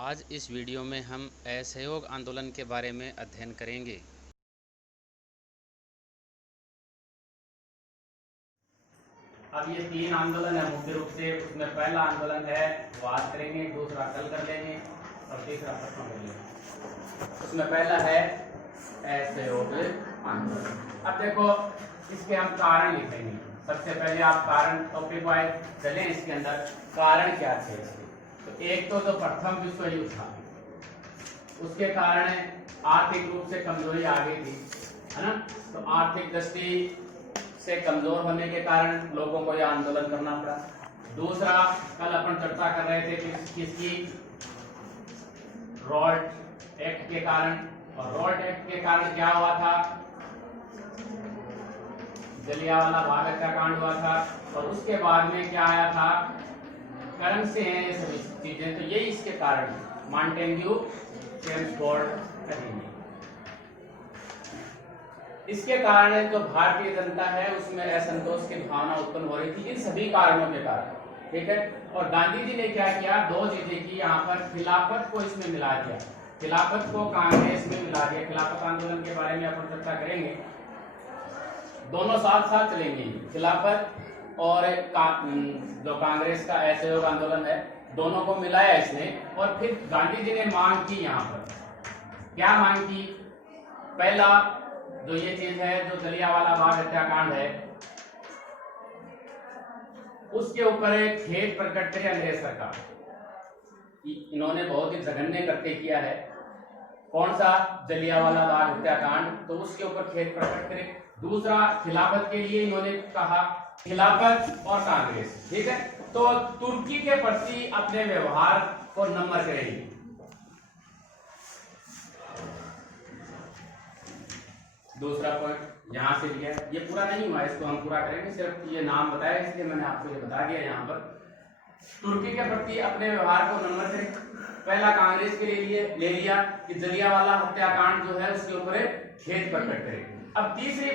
आज इस वीडियो में हम असहयोग आंदोलन के बारे में अध्ययन करेंगे। अब ये तीन आंदोलन है मुख्य रूप से। उसमें पहला आंदोलन है वो आज करेंगे, दूसरा कल कर लेंगे और तीसरा परसों कर लेंगे। उसमें पहला है असहयोग आंदोलन। अब देखो इसके हम कारण लिखेंगे। सबसे पहले आप कारण टॉपिक वाइज चलें। इसके अंदर कारण क्या थे इसके, तो एक तो प्रथम विश्व युद्ध था, उसके कारण आर्थिक रूप से कमजोरी आ गई थी, है ना। तो आर्थिक दृष्टि से कमजोर होने के कारण लोगों को यह आंदोलन करना पड़ा। दूसरा, कल अपन चर्चा कर रहे थे कि किसकी, रॉल्ट एक्ट के कारण। और रॉल्ट एक्ट के कारण क्या हुआ था, जलियांवाला बाग हत्याकांड हुआ था। और उसके बाद में क्या आया था, कर्म से हैं ये सभी चीजें। तो यही इसके कारण, मॉन्टेग्यू चेम्सफोर्ड अधिनियम, इसके कारण जो भारतीय जनता है उसमें असंतोष की भावना उत्पन्न हो रही थी, इन सभी कारणों के कारण। ठीक है। और गांधी जी ने क्या किया, दो चीजें की यहाँ पर। खिलाफत को इसमें मिला दिया, खिलाफत को कांग्रेस में मिला दिया। खिलाफत आंदोलन के बारे में अपन चर्चा करेंगे, दोनों साथ साथ चलेंगे। खिलाफत और जो कांग्रेस का असहयोग आंदोलन है, दोनों को मिलाया इसने। और फिर गांधी जी ने मांग की, यहाँ पर क्या मांग की, पहला जो ये चीज है, जो जलियांवाला बाग हत्याकांड है, उसके ऊपर एक खेद प्रकट करे अंग्रेज सरकार। इन्होंने बहुत ही जघन्य कृत्य किया है। कौन सा, जलियांवाला बाग हत्याकांड, तो उसके ऊपर खेद प्रकट करे। दूसरा, खिलाफत के लिए इन्होंने कहा, खिलाफत और कांग्रेस। ठीक है। तो तुर्की के प्रति अपने व्यवहार को नम्र करेगी। दूसरा पॉइंट यहां से लिया, ये पूरा नहीं हुआ, इसको हम पूरा करेंगे, सिर्फ ये नाम बताया इसलिए मैंने आपको ये बता दिया। यहाँ पर तुर्की के प्रति अपने व्यवहार को नम्र करें। पहला कांग्रेस के लिए ले लिया कि जलियांवाला हत्याकांड जो है उसके ऊपर खेद प्रकट करें। अब तीसरी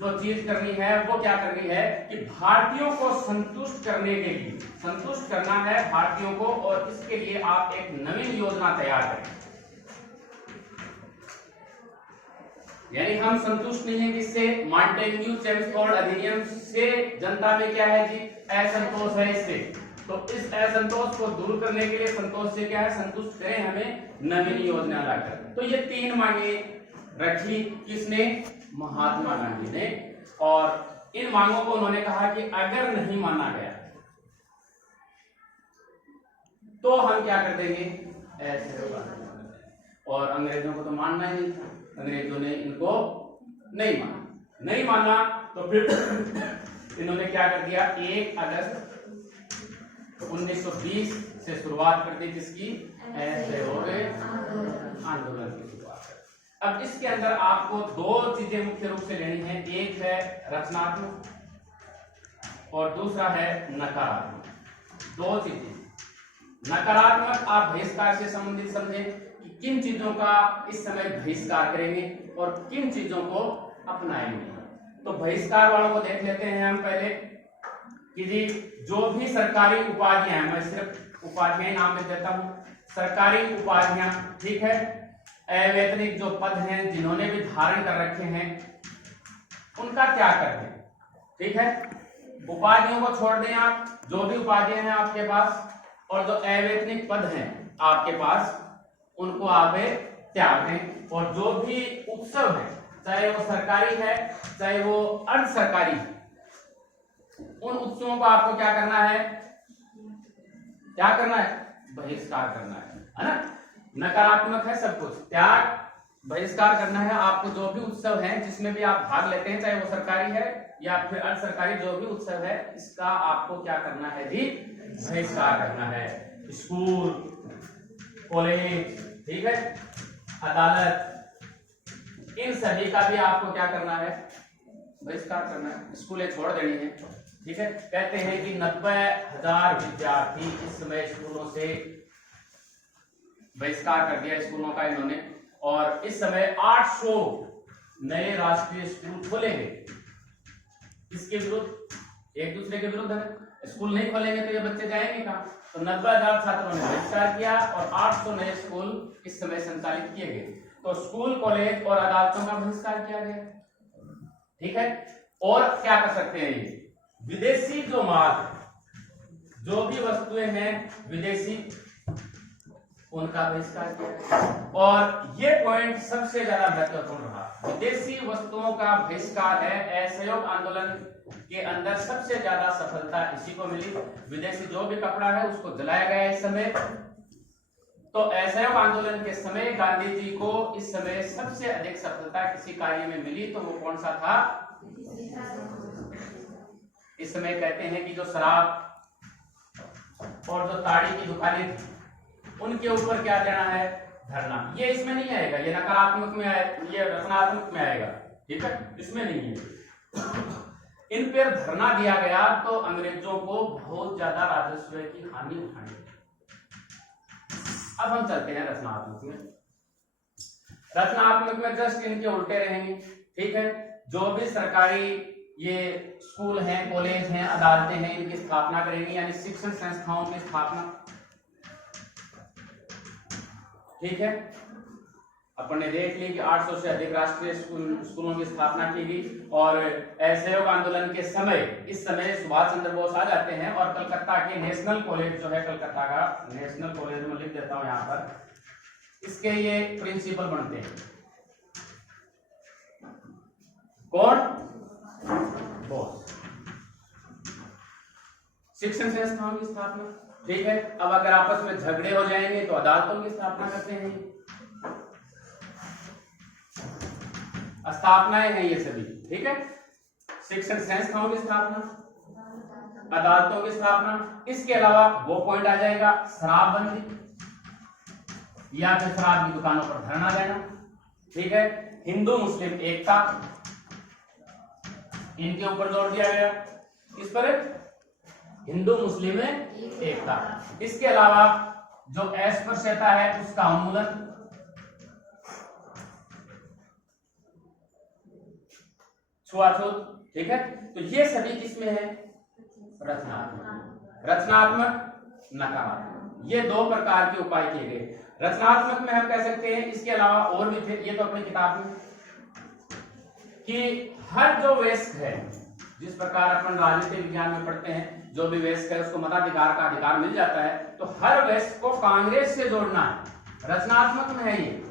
जो चीज करनी है वो क्या करनी है कि भारतीयों को संतुष्ट करने के लिए, संतुष्ट करना है भारतीयों को, और इसके लिए आप एक नवीन योजना तैयार करें। यानी हम संतुष्ट नहीं है किससे, मॉन्टेग्यू चेम्सफोर्ड अधिनियम से जनता में क्या है जी, असंतोष है इससे। तो इस असंतोष को दूर करने के लिए, संतोष से क्या है, संतुष्ट करें हमें नवीन योजना लाकर। तो ये तीन मांगे रखी किसने, महात्मा गांधी ने। और इन मांगों को उन्होंने कहा कि अगर नहीं माना गया तो हम क्या कर देंगे, ऐसे होगा। और अंग्रेजों को तो मानना ही नहीं था, अंग्रेजों ने इनको नहीं माना। तो फिर इन्होंने क्या कर दिया, 1 अगस्त 1920 से शुरुआत कर दी किसकी, असहयोग आंदोलन की शुरुआत कर। अब इसके अंदर आपको दो चीजें मुख्य रूप से लेनी है, एक है रचनात्मक और दूसरा है नकारात्मक। दो चीजें, नकारात्मक आप बहिष्कार से संबंधित समझें कि किन चीजों का इस समय बहिष्कार करेंगे और किन चीजों को अपनाएंगे। तो बहिष्कार वालों को देख लेते हैं हम पहले कि जी जो भी सरकारी उपाधियां हैं, मैं सिर्फ उपाधियां नाम लिख देता हूं, सरकारी उपाधियां, ठीक है, अवैतनिक जो पद हैं जिन्होंने भी धारण कर रखे हैं उनका क्या करते हैं। ठीक है, उपाधियों को छोड़ दें आप, जो भी उपाधियां हैं आपके पास और जो अवैतनिक पद हैं आपके पास उनको आप त्याग दें। और जो भी उत्सव है, चाहे वो सरकारी है चाहे वो अर्ध सरकारी है, उन उत्सवों को आपको क्या करना है, बहिष्कार करना है ना। नकारात्मक है सब कुछ, त्याग बहिष्कार करना है आपको। जो भी उत्सव है जिसमें भी आप भाग लेते हैं, चाहे वो सरकारी है या फिर अर्ध सरकारी, जो भी उत्सव है इसका आपको क्या करना है जी, बहिष्कार करना है। स्कूल, कॉलेज, ठीक है, अदालत, इन सभी का भी आपको क्या करना है, बहिष्कार करना है। स्कूलें छोड़ देनी है। ठीक है, कहते हैं कि 90,000 विद्यार्थी इस समय स्कूलों से बहिष्कार कर दिया स्कूलों का इन्होंने। और इस समय 800 नए राष्ट्रीय स्कूल खोलेंगे। इसके विरुद्ध, एक दूसरे के विरुद्ध है। स्कूल नहीं खोलेंगे तो ये बच्चे जाएंगे कहाँ, तो 90,000 छात्रों ने बहिष्कार किया और 800 नए स्कूल इस समय संचालित किए गए। तो स्कूल, कॉलेज और अदालतों का बहिष्कार किया गया। ठीक है, और क्या कर सकते हैं ये विदेशी जो माल, जो भी वस्तुएं हैं विदेशी, उनका बहिष्कार किया। और ये पॉइंट सबसे ज्यादा महत्वपूर्ण रहा, विदेशी वस्तुओं का बहिष्कार है। असहयोग आंदोलन के अंदर सबसे ज्यादा सफलता इसी को मिली। विदेशी जो भी कपड़ा है उसको जलाया गया इस समय। तो असहयोग आंदोलन के समय गांधी जी को इस समय सबसे अधिक सफलता किसी कार्य में मिली, तो वो कौन सा था? इस समय कहते हैं कि जो शराब और जो ताड़ी की दुकानें थी उनके ऊपर क्या देना है? धरना। ये इसमें नहीं आएगा, ये नकारात्मक में ये रचनात्मक में आएगा। ठीक है, इसमें नहीं है। इन पर धरना दिया गया तो अंग्रेजों को बहुत ज्यादा राजस्व की हानि उठानी। अब हम चलते हैं रचनात्मक में। रचनात्मक में जस्ट इनके उल्टे रहेंगे। ठीक है, जो भी सरकारी ये स्कूल हैं, कॉलेज हैं, अदालतें हैं, इनकी स्थापना करेंगे, यानी शिक्षण संस्थाओं की स्थापना। ठीक है, अपन ने देख ली कि 800 से अधिक राष्ट्रीय स्कूलों की स्थापना की गई। और असहयोग आंदोलन के समय इस समय सुभाष चंद्र बोस आ जाते हैं और कलकत्ता के नेशनल कॉलेज जो है, कलकत्ता का नेशनल कॉलेज में लिख देता हूं यहां पर, इसके ये प्रिंसिपल बनते हैं। कौन? बोस। शिक्षण संस्थाओं की स्थापना। ठीक है, अब अगर आपस में झगड़े हो जाएंगे तो अदालतों की स्थापना करते हैं। स्थापनाएं हैं ये सभी। ठीक है, शिक्षण संस्थाओं की स्थापना, अदालतों की स्थापना। इसके अलावा वो पॉइंट आ जाएगा शराबबंदी या फिर शराब की दुकानों पर धरना देना। ठीक है, हिंदू मुस्लिम एकता, इनके ऊपर जोर दिया गया। इस पर हिंदू मुस्लिम एकता। इसके अलावा जो अस्पृश्यता है उसका उन्मूलन, छुआछूत। ठीक है, तो ये सभी किसमें है? रचनात्मक। रचनात्मक, नकारात्मक, ये दो प्रकार के उपाय किए गए। रचनात्मक में हम कह सकते हैं, इसके अलावा और भी थे, ये तो अपनी किताब में, कि हर जो वयस्क है, जिस प्रकार अपन राजनीतिक विज्ञान में पढ़ते हैं, जो भी वयस्क है उसको मताधिकार का अधिकार मिल जाता है, तो हर वयस्क को कांग्रेस से जोड़ना है। रचनात्मक में है ये,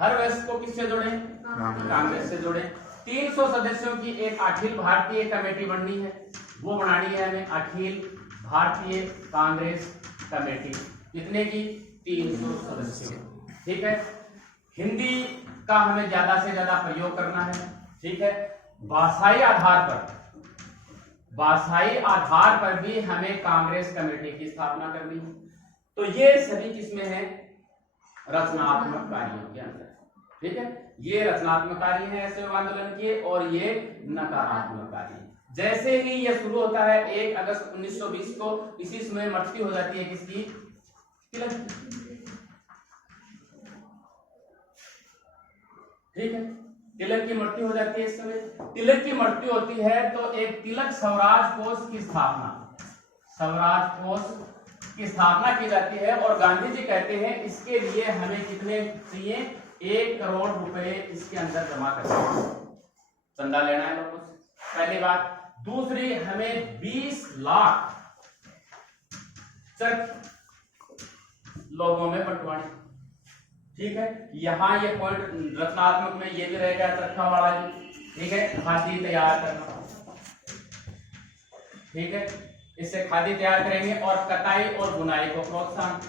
हर वयस्क को किससे जोड़े? कांग्रेस से जोड़े। 300 सदस्यों की एक अखिल भारतीय कमेटी बननी है, वो बनानी है हमें, अखिल भारतीय कांग्रेस कमेटी। कितने की? 300 सदस्यों। ठीक है, हिंदी का हमें ज्यादा से ज्यादा प्रयोग करना है। ठीक है, भाषाई आधार पर भी हमें कांग्रेस कमेटी की स्थापना करनी है। तो ये सभी किसमें है? रचनात्मक कार्यों के अंदर। ठीक है, ये रचनात्मक कार्य है असहयोग आंदोलन के, और ये नकारात्मक कार्य। जैसे ही ये शुरू होता है 1 अगस्त 1920 को, इसी समय मृत्यु हो जाती है किसकी? तिलक। ठीक है, तिलक की मृत्यु हो जाती है इस समय। तिलक की मृत्यु होती है तो एक तिलक स्वराज कोष की स्थापना, स्वराज कोष की स्थापना की जाती है। और गांधी जी कहते हैं इसके लिए हमें कितने चाहिए? 1 करोड़ रुपए इसके अंदर जमा करना, चंदा लेना है लोगों से, पहली बात। दूसरी, हमें 20 लाख चरखी लोगों में बंटवानी। ठीक है, यहाँ ये पॉइंट रचनात्मक में ये भी रहेगा, चरखा वाला जी। ठीक है, खादी तैयार करना। ठीक है, इससे खादी तैयार करेंगे और कताई और बुनाई को प्रोत्साहन।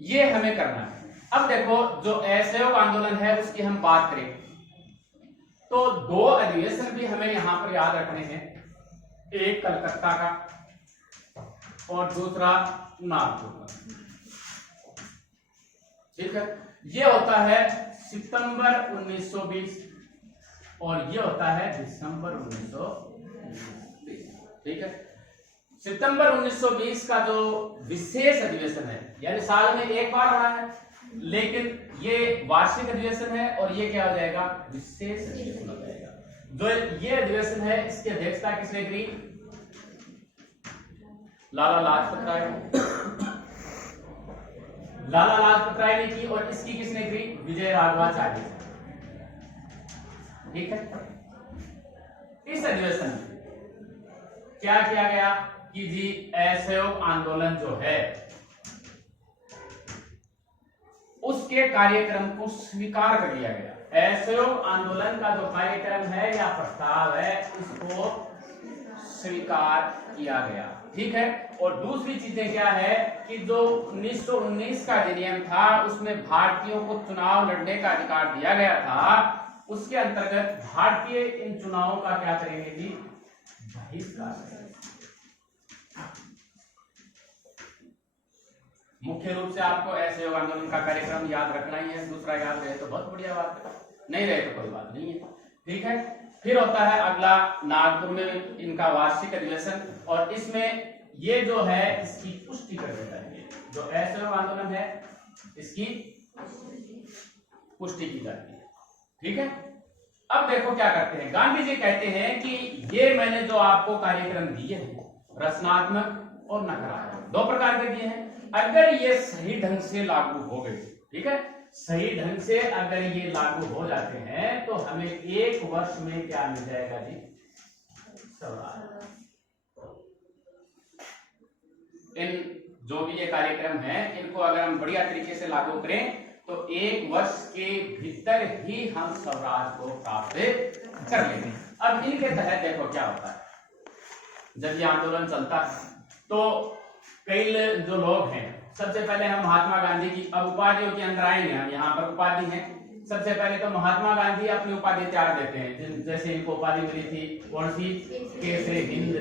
ये हमें करना है। अब देखो, जो असहयोग आंदोलन है उसकी हम बात करें तो 2 अधिवेशन भी हमें यहां पर याद रखने हैं, एक कलकत्ता का और दूसरा नागपुर का। ठीक है, ये होता है सितंबर 1920 और ये होता है दिसंबर 1920। ठीक है, सितंबर 1920 का जो विशेष अधिवेशन है, यानी साल में एक बार होना है, लेकिन ये वार्षिक अधिवेशन है और ये क्या हो जाएगा, विशेष अधिवेशन हो जाएगा। जो ये अधिवेशन है इसकी अध्यक्षता किसने करी, लाला लाजपत राय, लाला लाजपत राय ने की, और इसकी किसने करी, विजय राघवाचार्य। ठीक है। इस अधिवेशन में क्या किया गया कि जी असहयोग आंदोलन जो है उसके कार्यक्रम को स्वीकार कर लिया गया। असहयोग आंदोलन का जो कार्यक्रम है या प्रस्ताव है उसको स्वीकार किया गया। ठीक है। और दूसरी चीजें क्या है कि जो 1919 का अधिनियम था उसमें भारतीयों को चुनाव लड़ने का अधिकार दिया गया था, उसके अंतर्गत भारतीय इन चुनावों का क्या करेंगे जी, बहिष्कार करेंगे। मुख्य रूप से आपको असहयोग आंदोलन का कार्यक्रम याद रखना ही है, दूसरा याद रहे तो बहुत बढ़िया बात है, नहीं रहे तो कोई बात नहीं है। ठीक है। फिर होता है अगला नागपुर में इनका वार्षिक अधिवेशन, और इसमें ये जो है इसकी पुष्टि कर देता है, जो असहयोग आंदोलन है इसकी पुष्टि की जाती है। ठीक है। अब देखो क्या करते हैं, गांधी जी कहते हैं कि ये मैंने जो आपको कार्यक्रम दिए हैं रचनात्मक और नकारात्मक, दो प्रकार के दिए हैं, अगर ये सही ढंग से लागू हो गए, ठीक है, सही ढंग से अगर ये लागू हो जाते हैं तो हमें 1 वर्ष में क्या मिल जाएगा जी, स्वराज। इन जो भी ये कार्यक्रम है इनको अगर हम बढ़िया तरीके से लागू करें तो 1 वर्ष के भीतर ही हम स्वराज को प्राप्त कर लेंगे। अब इनके तहत देखो क्या होता है, जब ये आंदोलन चलता है तो कई जो लोग हैं, सबसे पहले हम महात्मा गांधी की, अब उपाधियों के अंदर आएंगे हम, यहाँ पर उपाधि है। सबसे पहले तो महात्मा गांधी अपनी उपाधि तैयार देते हैं, जैसे इनको उपाधि मिली थी कौन सी, केसरी हिंद,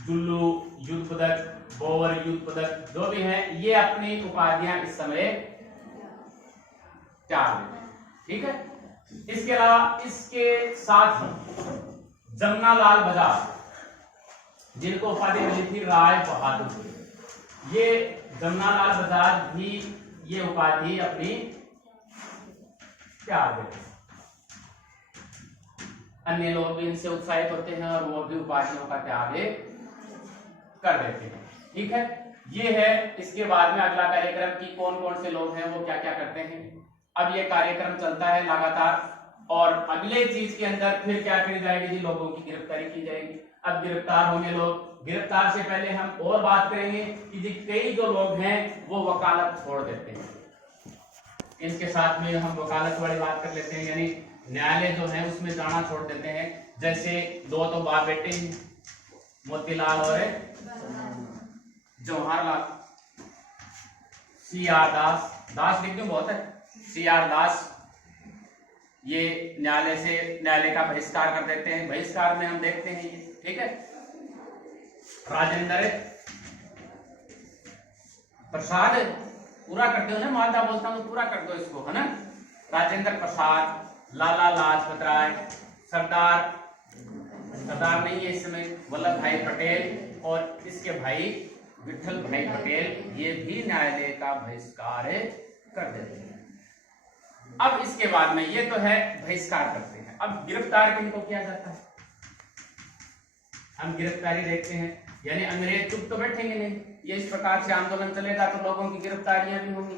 जुल्लू युद्ध पदक, बोवर युद्ध पदक, जो भी है ये अपनी उपाधियां इस समय तैयार देते हैं। ठीक है। इसके अलावा इसके साथ ही जमनालाल बजाज, जिनको उपाधि मिली थी राय बहादुर, ये जमनालाल बजाज भी ये उपाधि अपनी त्याग देते हैं। अन्य लोग भी इनसे उत्साहित होते हैं और वो भी उपाधियों का त्याग कर देते हैं। ठीक है। ये है। इसके बाद में अगला कार्यक्रम की कौन कौन से लोग हैं वो क्या क्या करते हैं। अब ये कार्यक्रम चलता है लगातार, और अगले चीज के अंदर फिर क्या करी जाएगी जी, लोगों की गिरफ्तारी की जाएगी। अब गिरफ्तार होंगे लोग, गिरफ्तार से पहले हम और बात करेंगे कि जी कई जो लोग हैं वो वकालत छोड़ देते हैं। इसके साथ में हम वकालत वाली बात कर लेते हैं, यानी न्यायालय जो है उसमें जाना छोड़ देते हैं। जैसे 2 तो बाप बेटे हैं, मोतीलाल और जवाहरलाल, CR दास, दास लिखने बहुत है, CR दास, ये न्यायालय का बहिष्कार कर देते हैं। बहिष्कार में हम देखते हैं ये, ठीक है। राजेंद्र प्रसाद, पूरा करते हो ना, मालदा बोलता हूं पूरा कर दो इसको, है ना। राजेंद्र प्रसाद, लाला लाजपत राय, सरदार नहीं है इस समय, वल्लभ भाई पटेल और इसके भाई विठल भाई पटेल, ये भी न्यायालय का बहिष्कार कर देते हैं। अब इसके बाद में ये तो है बहिष्कार करते हैं। अब गिरफ्तार किनको किया जाता है, हम गिरफ्तारी देखते हैं, यानी अंग्रेज चुप तो बैठेंगे नहीं, ये इस प्रकार से आंदोलन चलेगा तो लोगों की गिरफ्तारियां भी होंगी,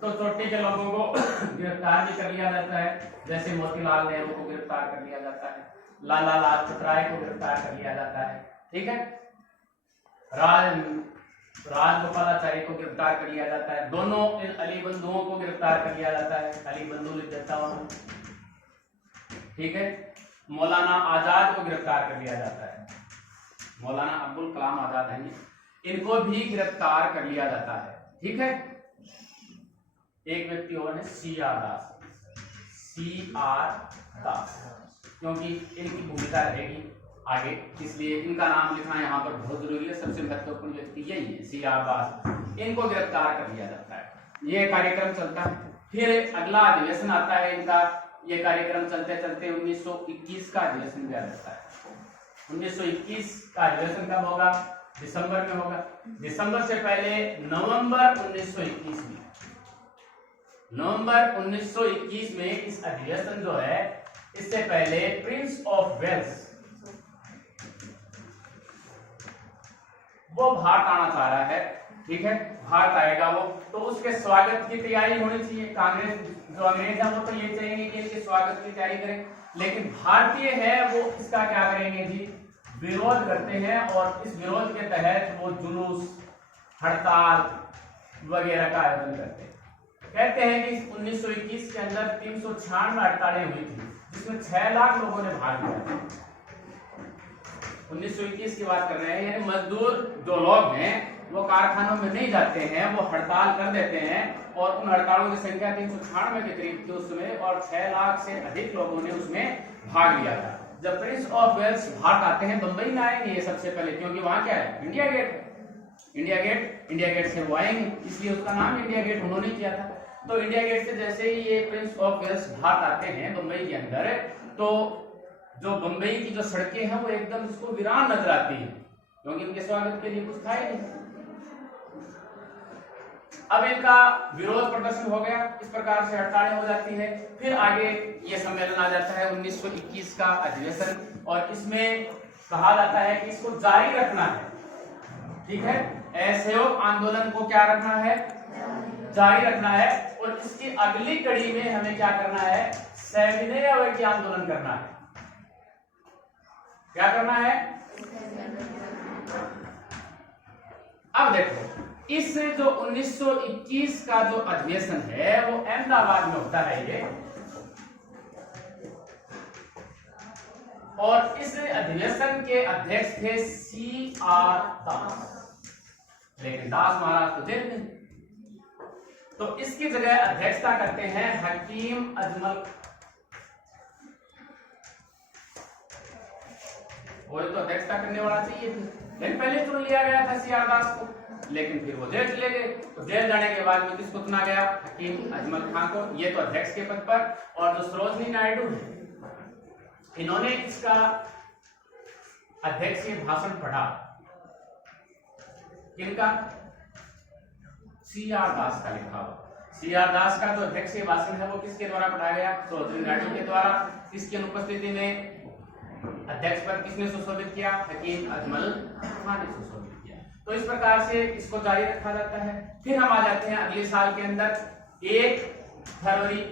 तो चोटी के लोगों को गिरफ्तार भी कर लिया जाता है। जैसे मोतीलाल नेहरू को गिरफ्तार कर लिया जाता है, लाला लाजपत राय को गिरफ्तार कर लिया जाता है, ठीक है। राजगोपालाचारी को गिरफ्तार कर लिया जाता है, दोनों अली बंधुओं को गिरफ्तार कर लिया जाता है, अली बंधु लिख देता हूं, ठीक है। मौलाना आजाद को गिरफ्तार कर लिया जाता है, मौलाना अब्दुल कलाम आजाद हैं, इनको भी गिरफ्तार कर लिया जाता है, ठीक है। एक व्यक्ति और है CR दास, क्योंकि इनकी भूमिका रहेगी आगे, इसलिए इनका नाम लिखना यहाँ पर बहुत जरूरी है। सबसे महत्वपूर्ण व्यक्ति यही है, CR दास, इनको गिरफ्तार कर लिया जाता है। ये कार्यक्रम चलता है। फिर अगला अधिवेशन आता है इनका, ये कार्यक्रम चलते चलते 1921 का अधिवेशन भी आ जाता है। 1921 का अधिवेशन कब होगा, दिसंबर में होगा। दिसंबर से पहले नवंबर 1921 में, नवंबर 1921 में इस अधिवेशन जो है, इससे पहले प्रिंस ऑफ वेल्स वो भारत आना चाह रहा है, ठीक है, भारत आएगा वो, तो उसके स्वागत की तैयारी होनी चाहिए। कांग्रेस जो अंग्रेज है वो तो ये चाहेंगे कि इसके स्वागत की तैयारी करें, लेकिन भारतीय है वो इसका क्या करेंगे जी, विरोध करते हैं, और इस विरोध के तहत वो जुलूस, हड़ताल वगैरह का आयोजन करते हैं। कहते हैं कि 1921 के अंदर 396 हड़तालें हुई थी, जिसमें 6 लाख लोगों ने भाग लिया। 1921 की बात कर रहे हैं, यानी मजदूर जो लोग हैं वो कारखानों में नहीं जाते हैं, वो हड़ताल कर देते हैं, और उन हड़तालों की संख्या 396 के करीब थी उसमें, और 6 लाख से अधिक लोगों ने उसमें भाग लिया था। जब प्रिंस ऑफ वेल्स भारत आते हैं, बंबई में आएंगे ये सबसे पहले, क्योंकि वहां क्या है, इंडिया गेट है, इंडिया गेट से वो आएंगे, इसलिए उसका नाम इंडिया गेट उन्होंने किया था। तो इंडिया गेट से जैसे ही ये प्रिंस ऑफ वेल्स भारत आते हैं बंबई के अंदर, तो जो बंबई की जो सड़कें हैं वो एकदम इसको वीरान नजर आती हैं, क्योंकि इनके स्वागत के लिए कुछ था ही नहीं। अब इनका विरोध प्रदर्शन हो गया, इस प्रकार से हड़तालें हो जाती है। फिर आगे ये सम्मेलन आ जाता है 1921 का अधिवेशन, और इसमें कहा जाता है कि इसको जारी रखना है, ठीक है, असहयोग आंदोलन को क्या रखना है, जारी रखना है, और इसकी अगली कड़ी में हमें क्या करना है, सविनय अवज्ञा आंदोलन करना है। क्या करना है, अब देखो, इस जो 1921 का जो अधिवेशन है वो अहमदाबाद में होता है ये, और इस अधिवेशन के अध्यक्ष थे CR दास, लेकिन दास महाराज तो जेल में, तो इसकी जगह अध्यक्षता करते हैं हकीम अजमल, वो तो अध्यक्षता करने वाला चाहिए थे, लेकिन पहले चुन लिया गया था CR दास को, लेकिन फिर वो जेल चले गए। तो जेल जाने के बाद में किसको चुना गया, हकीम अजमल खान को, ये तो अध्यक्ष के पद पर, और जो सरोजनी नायडू है इन्होंने इसका अध्यक्षीय भाषण पढ़ा, किनका, CR दास का लिखा हुआ। CR दास का जो अध्यक्षीय भाषण है वो किसके द्वारा पढ़ाया गया, सरोजनी नायडू के द्वारा। इसकी अनुपस्थिति में अध्यक्ष पद किसने सुशोभित किया, हकीम अजमल खान ने सुशोभित किया। तो इस प्रकार से इसको जारी रखा जाता है। फिर हम आ जाते हैं अगले साल के अंदर 1 फरवरी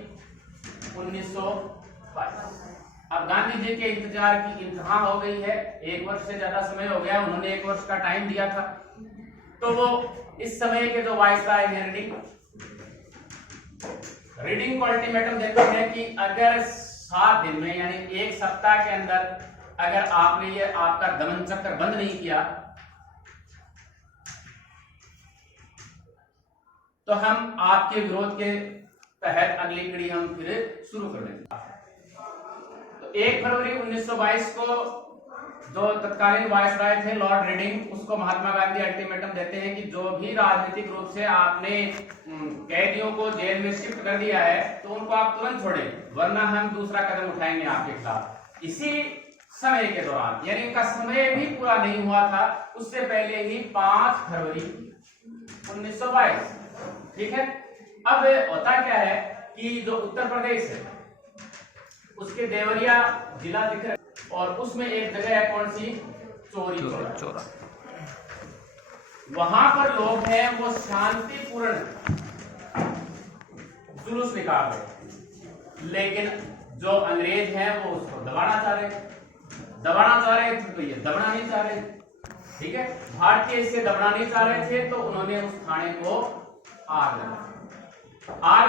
1922। अब गांधी जी के इंतजार की इंतहा हो गई है, 1 वर्ष से ज्यादा समय हो गया, उन्होंने 1 वर्ष का टाइम दिया था। तो वो इस समय के जो वायसराय हैं रीडिंग को अल्टीमेटम देते हैं कि अगर 7 दिन में यानी 1 सप्ताह के अंदर अगर आपने ये आपका दमन चक्र बंद नहीं किया तो हम आपके विरोध के तहत अगली कड़ी हम फिर शुरू कर देंगे। तो 1 फरवरी 1922 को जो तत्कालीन वायसराय थे लॉर्ड रीडिंग, उसको महात्मा गांधी अल्टीमेटम देते हैं कि जो भी राजनीतिक रूप से आपने कैदियों को जेल में शिफ्ट कर दिया है तो उनको आप तुरंत छोड़ें, वरना हम दूसरा कदम उठाएंगे आपके खिलाफ। इसी समय के दौरान, यानी इनका समय भी पूरा नहीं हुआ था, उससे पहले ही 5 फरवरी 1922, ठीक है। अब होता क्या है कि जो उत्तर प्रदेश है उसके देवरिया जिला दिख रहा है, और उसमें एक जगह है कौन सी, चोरी चौरा। वहां पर लोग हैं वो शांतिपूर्ण जुलूस निकाल रहे, लेकिन जो अंग्रेज हैं वो उसको दबाना चाह रहे थे, तो ये दबना नहीं चाह रहे, ठीक है। भारतीय इससे दबना नहीं चाह रहे थे, तो उन्होंने उस थाने को आग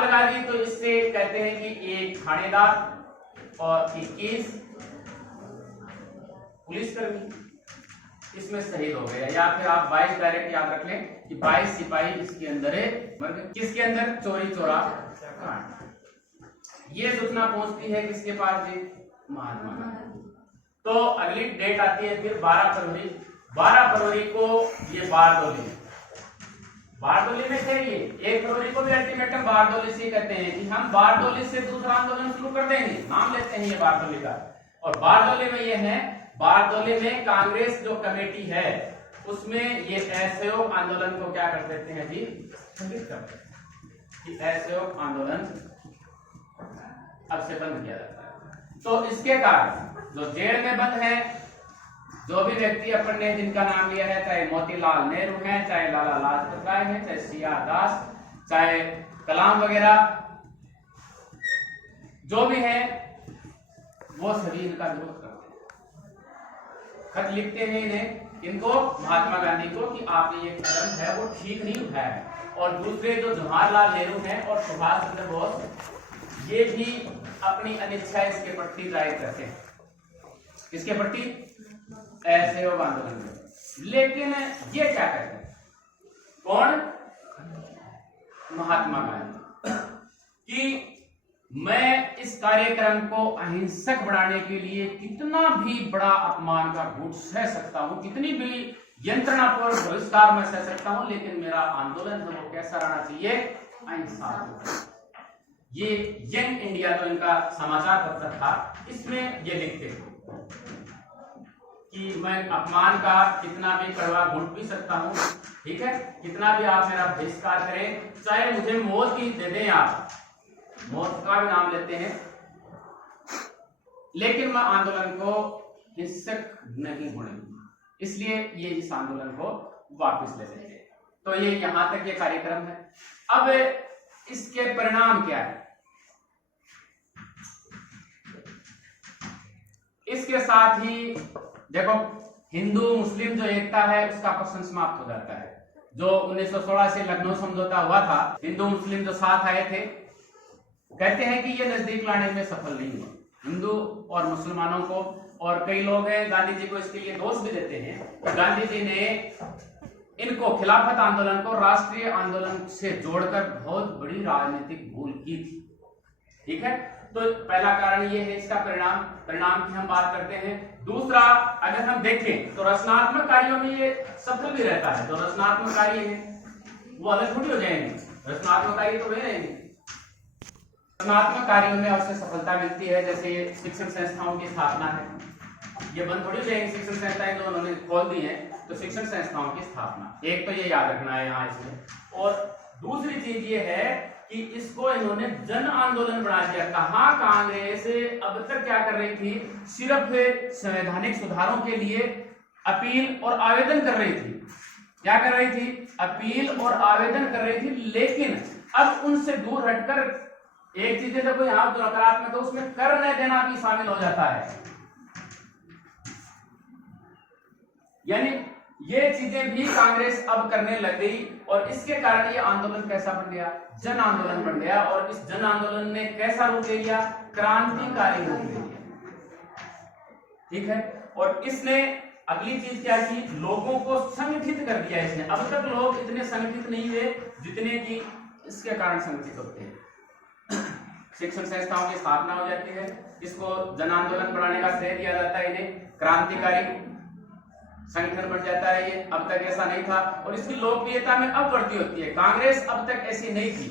लगा दी। तो इससे कहते हैं कि एक थानेदार और 21 पुलिसकर्मी इसमें शहीद हो गए, या फिर आप 22 डायरेक्ट याद रख लें कि 22 सिपाही इसके अंदर है, किसके अंदर, चोरी चौरा कांड। ये सूचना पहुंचती है किसके पास जी, महात्मा गांधी। तो अगली डेट आती है फिर 12 फरवरी। 12 फरवरी को ये बारडोली में थे ये। 1 फरवरी को भी अल्टीमेटम बारडोली से कहते हैं कि हम बारडोली से दूसरा आंदोलन शुरू कर देंगे, नाम लेते हैं ये बारडोली का। और बारडोली में ये है, बारडोली में कांग्रेस जो कमेटी है उसमें ये असहयोग आंदोलन को क्या कर देते हैं जी, स्थगित कर देते हैं कि असहयोग आंदोलन अब से बंद किया जाता है। तो इसके कारण जो जेल में बंद है, जो भी व्यक्ति अपन ने जिनका नाम लिया है, चाहे मोतीलाल नेहरू हैं, चाहे लाला लाजपत राय हैं, चाहे सिया दास, चाहे कलाम वगैरह, जो भी है वो सभी इनका विरोध करते हैं, खत लिखते हैं इन्हें, इनको महात्मा गांधी को कि आपने ये कदम है वो ठीक नहीं उठाया है। और दूसरे जो जवाहरलाल नेहरू हैं और सुभाष चंद्र बोस, ये भी अपनी अनिच्छा इसके प्रति जाहिर करते हैं, इसके प्रति असहयोग आंदोलन में। लेकिन ये क्या कहते हैं, कौन, महात्मा गांधी, कि मैं इस कार्यक्रम को अहिंसक बनाने के लिए कितना भी बड़ा अपमान का घूंट सह सकता हूं, कितनी भी यंत्रणापूर्वक बहिष्कार में सह सकता हूं, लेकिन मेरा आंदोलन है वो कैसा रहना चाहिए, अहिंसा। ये यंग इंडिया जो इनका समाचार पत्र था, इसमें ये लिखते हैं कि मैं अपमान का कितना भी कड़वा घूंट पी सकता हूं, ठीक है, कितना भी आप मेरा बहिष्कार करें, चाहे मुझे मौत ही दे दें, आप मौत का भी नाम लेते हैं, लेकिन मैं आंदोलन को हिंसक नहीं होने दूंगा। इसलिए ये इस आंदोलन को वापस ले लेते हैं। तो ये यहां तक ये कार्यक्रम है। अब इसके परिणाम क्या है, इसके साथ ही देखो हिंदू मुस्लिम जो एकता है उसका प्रश्न समाप्त हो जाता है। जो 1916 से लखनऊ समझौता हुआ था, हिंदू मुस्लिम जो साथ आए थे, कहते हैं कि ये नजदीक लाने में सफल नहीं हुआ हिंदू और मुसलमानों को। और कई लोग हैं गांधी जी को इसके लिए दोष भी देते हैं कि गांधी जी ने इनको खिलाफत आंदोलन को राष्ट्रीय आंदोलन से जोड़कर बहुत बड़ी राजनीतिक भूल की थी, ठीक है। तो पहला कारण ये है इसका परिणाम की हम बात करते हैं। दूसरा, अगर हम देखें तो रचनात्मक कार्यों में ये सफल भी रहता है। जो रचनात्मक कार्य है वो अलग थोड़ी हो जाएंगे, रचनात्मक कार्य तो वही रहेंगे। रचनात्मक कार्यों में अवश्य सफलता मिलती है, जैसे ये शिक्षण संस्थाओं की स्थापना है, ये बंद थोड़ी हो जाएंगी। शिक्षण संस्थाएं जो उन्होंने खोल दी है, तो शिक्षण संस्थाओं की स्थापना, एक तो ये याद रखना है यहाँ इसमें। और दूसरी चीज ये है कि इसको इन्होंने जन आंदोलन बना दिया। कहाँ कांग्रेस अब तक क्या कर रही थी, सिर्फ संवैधानिक सुधारों के लिए अपील और आवेदन कर रही थी। क्या कर रही थी, अपील और आवेदन कर रही थी, लेकिन अब उनसे दूर हटकर एक चीज है, जब यहाँ जो नकारात्मक है उसमें कर न देना भी शामिल हो जाता है। यानी ये चीजें भी कांग्रेस अब करने लग गई, और इसके कारण ये आंदोलन कैसा बन गया, जन आंदोलन बन गया। और इस जन आंदोलन ने कैसा रूप ले लिया, क्रांतिकारी रूप ले लिया, ठीक है। और इसने अगली चीज क्या की, लोगों को संगठित कर दिया इसने। अब तक लोग इतने संगठित नहीं हुए जितने की इसके कारण संगठित होते हैं। शिक्षण संस्थाओं की स्थापना हो जाती है, इसको जन आंदोलन बढ़ाने का श्रेय दिया जाता है, इन्हें क्रांतिकारी संगठन बन जाता है ये। अब तक ऐसा नहीं था, और इसकी लोकप्रियता में अब बढ़ती होती है। कांग्रेस अब तक ऐसी नहीं थी।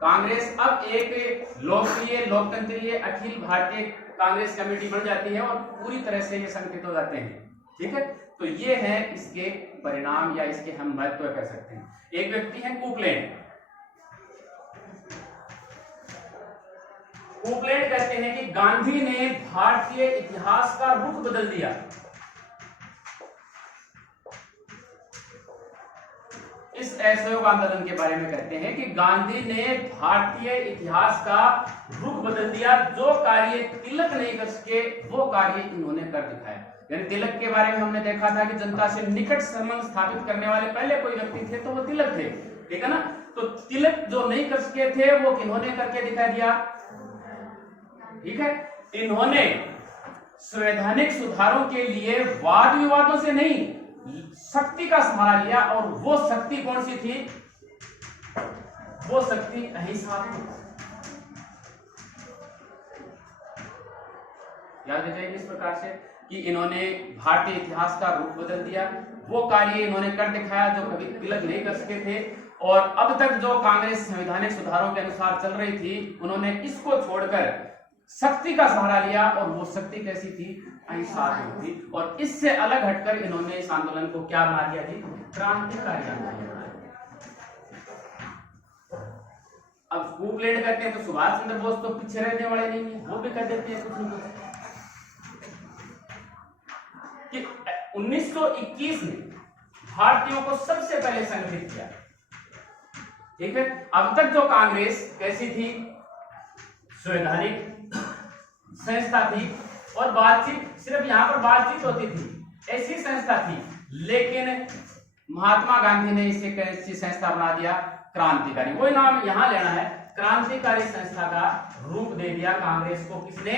कांग्रेस अब एक लोकप्रिय लोकतंत्रीय अखिल भारतीय कांग्रेस कमेटी बन जाती है, और पूरी तरह से ये संगठित हो जाते हैं, ठीक है। तो ये है इसके परिणाम, या इसके हम महत्व कह सकते हैं। एक व्यक्ति है कूपलैंड। कूपलैंड कहते हैं कि गांधी ने भारतीय इतिहास का रुख बदल दिया। इस असहयोग आंदोलन के बारे में कहते हैं कि गांधी ने भारतीय इतिहास का रुख बदल दिया। जो कार्य तिलक नहीं कर सके वो कार्य इन्होंने कर दिखाया। यानी तिलक के बारे में हमने देखा था कि जनता से निकट संबंध स्थापित करने वाले पहले कोई व्यक्ति थे तो वो तिलक थे, ठीक है ना। तो तिलक जो नहीं कर सके थे वो इन्होंने करके दिखा दिया, ठीक है। इन्होंने संवैधानिक सुधारों के लिए वाद विवादों से नहीं, शक्ति का सहारा लिया। और वो शक्ति कौन सी थी, वो शक्ति अहिंसा थी। याद रखिए इस प्रकार से कि इन्होंने भारतीय इतिहास का रूप बदल दिया। वो कार्य इन्होंने कर दिखाया जो कभी तिलक नहीं कर सके थे। और अब तक जो कांग्रेस संवैधानिक सुधारों के अनुसार चल रही थी, उन्होंने इसको छोड़कर शक्ति का सहारा लिया। और वो शक्ति कैसी थी, अहिंसात्मक थी। और इससे अलग हटकर इन्होंने इस आंदोलन को क्या बना दिया जी, क्रांतिकारी आंदोलन बना दिया। अब स्कूप लेट करते हैं तो सुभाष चंद्र बोस तो पीछे रहने वाले नहीं है, वो भी कर देते हैं कुछ नहीं कि 1921 में भारतीयों को सबसे पहले संगठित किया। ठीक है, अब तक जो कांग्रेस कैसी थी, संवैधानिक संस्था थी और बातचीत, सिर्फ यहां पर बातचीत होती थी, ऐसी संस्था थी। लेकिन महात्मा गांधी ने इसे कैसी संस्था बना दिया, क्रांतिकारी। वही नाम यहां लेना है, क्रांतिकारी संस्था का रूप दे दिया कांग्रेस को किसने,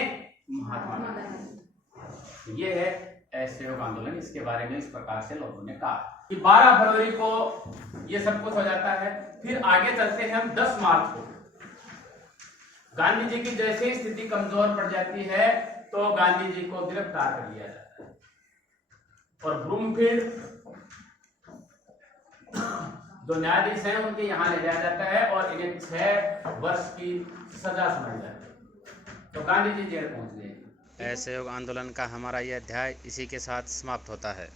महात्मा गांधी। ये है असहयोग आंदोलन। इसके बारे में इस प्रकार से लोगों ने कहा कि 12 फरवरी को ये सब कुछ हो जाता है। फिर आगे चलते हैं हम 10 मार्च को। गांधी जी की जैसे ही स्थिति कमजोर पड़ जाती है तो गांधी जी को गिरफ्तार कर लिया जाता है और ब्रूमफील्ड जो न्यायाधीश हैं उनके यहाँ ले जाया जाता है और इन्हें 6 वर्ष की सजा सुनाई जाती है। तो गांधी जी जेल पहुंच गए। असहयोग आंदोलन का हमारा यह अध्याय इसी के साथ समाप्त होता है।